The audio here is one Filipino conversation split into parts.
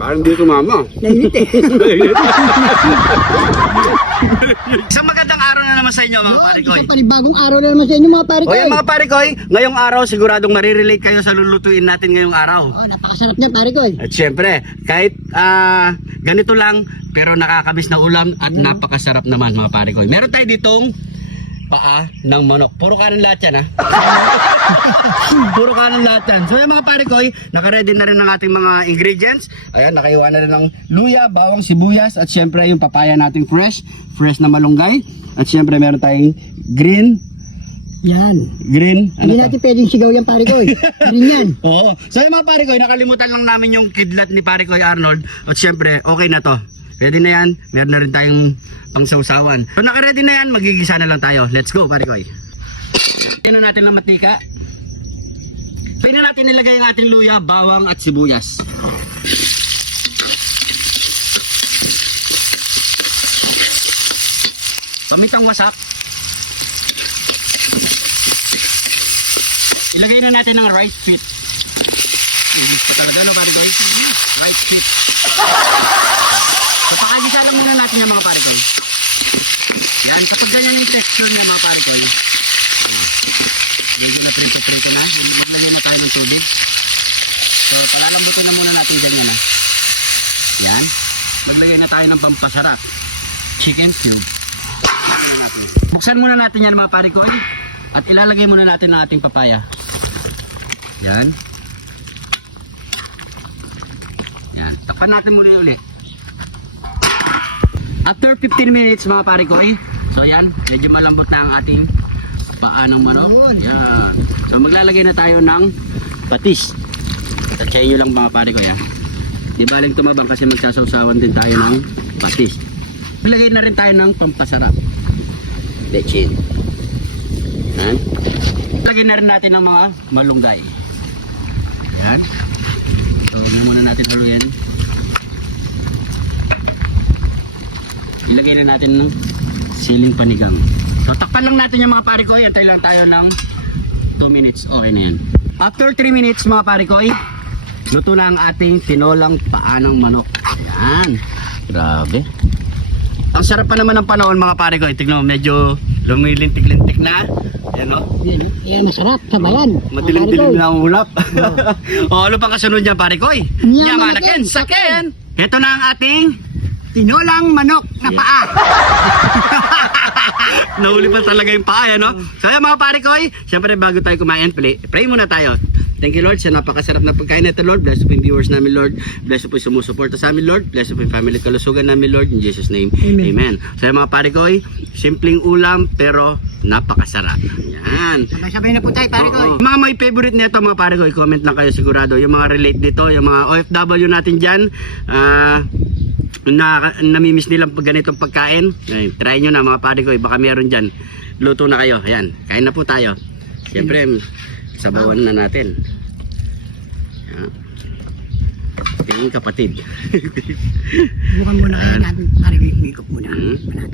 Parang di sumama. Nainit eh. Isang magandang araw na naman sa inyo mga parikoy. Isang panibagong araw na naman sa inyo mga pare ko. O yan mga parikoy, ngayong araw siguradong marirelate kayo sa lulutuin natin ngayong araw. Oh, napakasarap niya pare ko. At syempre, kahit ganito lang, pero nakakabis na ulam at napakasarap naman mga parikoy. Meron tayo ditong paa ng manok. Puro kanan lahat yan ha. Puro kanan lahat yan. So yung mga parikoy, nakaready na rin ang ating mga ingredients. Ayan, nakaiwa na rin ng luya, bawang, sibuyas at syempre yung papaya nating fresh na malunggay. At syempre meron tayong green. Hindi natin pwedeng sigaw yan pare ko. Green yan. Oo. So yung mga parikoy, nakalimutan lang namin yung kidlat ni parikoy Arnold. At syempre, okay na to. Ready na yan. Meron na rin tayong pangsawsawan. So naka-ready na yan, magigisa na lang tayo. Let's go, parikoy. Tignan natin ng matika. Pwede na natin nilagay ang ating luya, bawang at sibuyas. Pamitang wasak. Ilagay na natin ng rice pit. English pa talaga no, parikoy? Rice pit. Papakagisa lang muna natin yung mga parikoy. Yan, kapag ganyan yung texture niya mga parikoy, medyo na prito-prito na. Maglagay na tayo ng tubig. So, palalambutin na muna natin ganyan ha. Yan. Maglagay na tayo ng pampasarap. Chicken cube. Buksan muna natin yan mga parikoy. At ilalagay muna natin ang ating papaya. Yan. Yan. Takpan natin muna ulit. After 15 minutes mga parikoy. So yan. Medyo malambot na ang ating paa ng manok. Yan. So maglalagay na tayo ng patis. Tatsayin nyo lang mga parikoy ha. Di baling tumabang kasi magsasawsawan din tayo ng patis. Maglagay na rin tayo ng pampasarap. Lechon. Yan. Lagyan na rin natin ng mga malunggay. Yan. So, muna natin haluin. Ilagay na natin ng siling panigang. So, takpan lang natin yung mga parikoy. Antay lang tayo ng 2 minutes. Okay na yan. After 3 minutes mga parikoy, luto na ang ating tinolang paa ng manok. Yan. Grabe. Ang sarap pa naman ng panahon mga parikoy. Tignan mo, medyo lumilintik-lintik na. Yan o. Yan, masarap. Sabayan. Madilim-dilim na ang ulap. O ano pang kasunod dyan parikoy? Yamanaken, saken! Ito na ang ating Tinolang manok na paa. nahuli pa talaga yung paa, no? So yan mga parikoy, syempre bago tayo kumain, pray muna tayo. Thank you Lord sa napakasarap na pagkain nito Lord. Bless po yung viewers namin Lord. Bless po yung sumusuporta sa amin Lord. Bless po yung family kalusugan namin Lord. In Jesus name, Amen. So yan mga parikoy, simpleng ulam pero napakasarap. Yan. Sabay na po tayo pare ko. Mga may favorite nito mga parikoy, comment lang kayo sigurado. Yung mga relate dito, yung mga OFW natin dyan, namimiss nilang ganitong pagkain. Ay, try nyo na mga parikoy, baka meron dyan. Luto na kayo. Ayan, kain na po tayo. Siyempre, sabawan na natin. Ayan. Tingin kapatid. Bukan muna kayo natin. Pare, make up muna.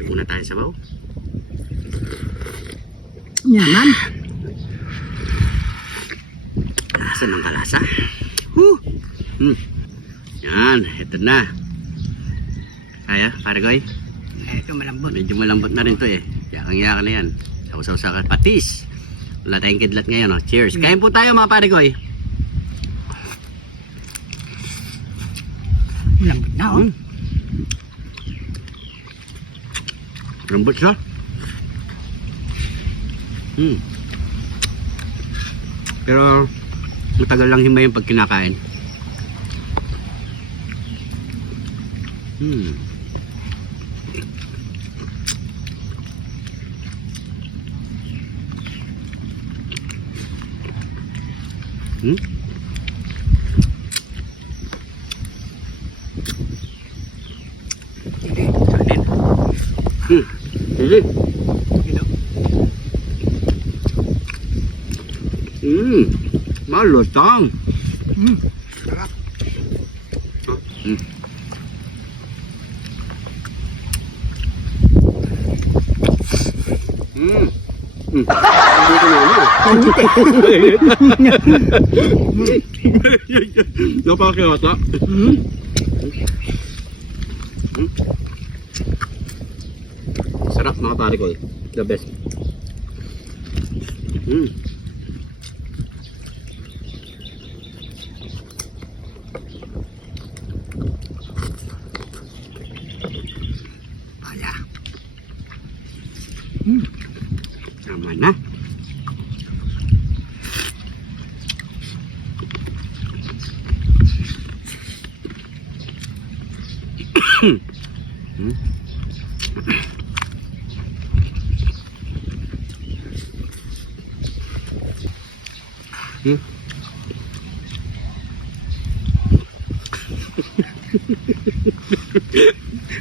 Muna tayo sabaw. Yaman. Lasa ng kalasa. Yan, ito na. Kaya, parikoy. Ito malambot. Medyo malambot na rin to eh. Yakang-yakan na yan. Sausaw-saw ka. Patis. Wala tayong kidlat ngayon. Oh. Cheers. Kain po tayo mga parikoy. Malambot na oh. Lambot siya. Pero matagal lang himay yung pag kinakain. Sige. Malutong. Sarap. Hindi ko naman. Napakiyota. Sarap mga pare ko. The best. Pala. Tama na.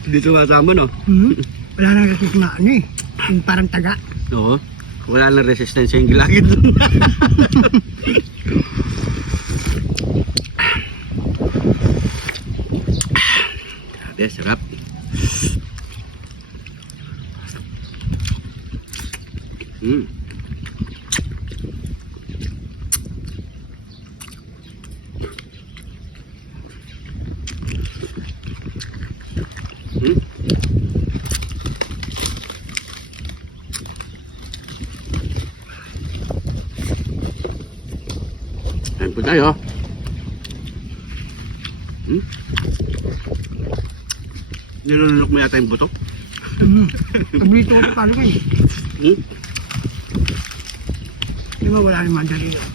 Hindi sumasama, no? Wala nang resist na ano eh. Yung parang taga. Oo. Wala nang resistensya yung gilagid doon. Grabe, sarap. Ayan po tayo. Nilulunok mo yata yung buto? Paborito ko ito pala kayo. Di ba wala naman dali yun?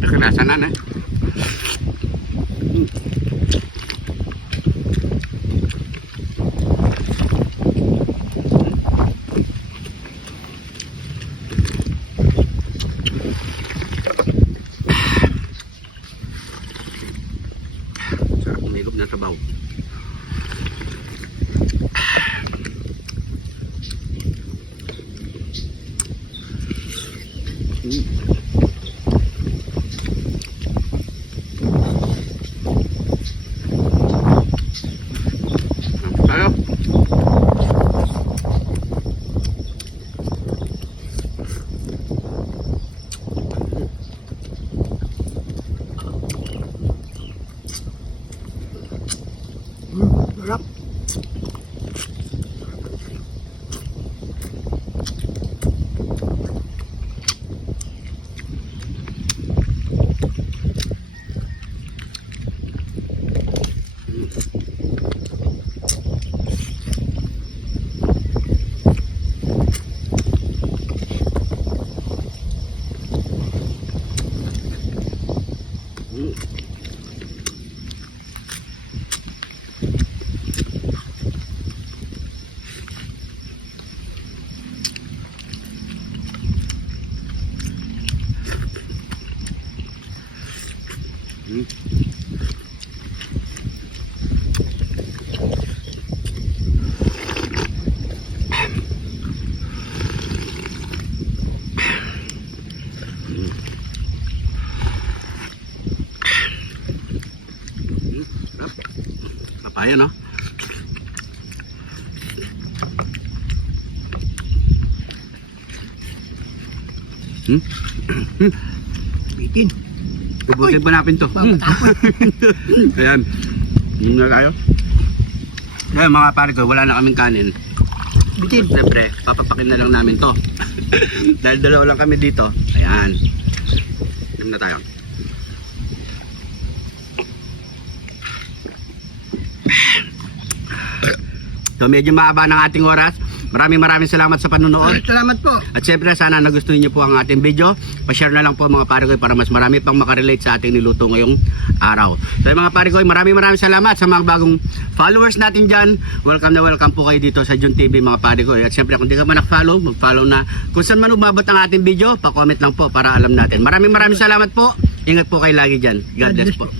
Nakanasanan eh. Sarap umigop na sabaw. Tayo. Sarap. Papaya, no? Bitin. Ubusin pa natin to. Papatapon. Ayan. Yun na tayo. Ayan mga pare ko, wala na kaming kanin. Bitin. Siyempre, papapakin na lang namin to. Dahil dalawa lang kami dito. Ayan. Yun na tayo. So medyo mahaba ng ating oras. Maraming salamat sa panonood. Salamat po. At syempre sana nagustuhan niyo po ang ating video. Pa-share na lang po mga pare ko para mas marami pang makarelate sa ating niluto ngayong araw. So mga pare ko, maraming salamat sa mga bagong followers natin dyan. Welcome na welcome po kayo dito sa Jun TV mga pare ko. At syempre kung di ka man nak-follow, mag-follow na. Kung saan man umabot ang ating video, pa-comment lang po para alam natin. Maraming salamat po. Ingat po kayo lagi dyan. God bless po.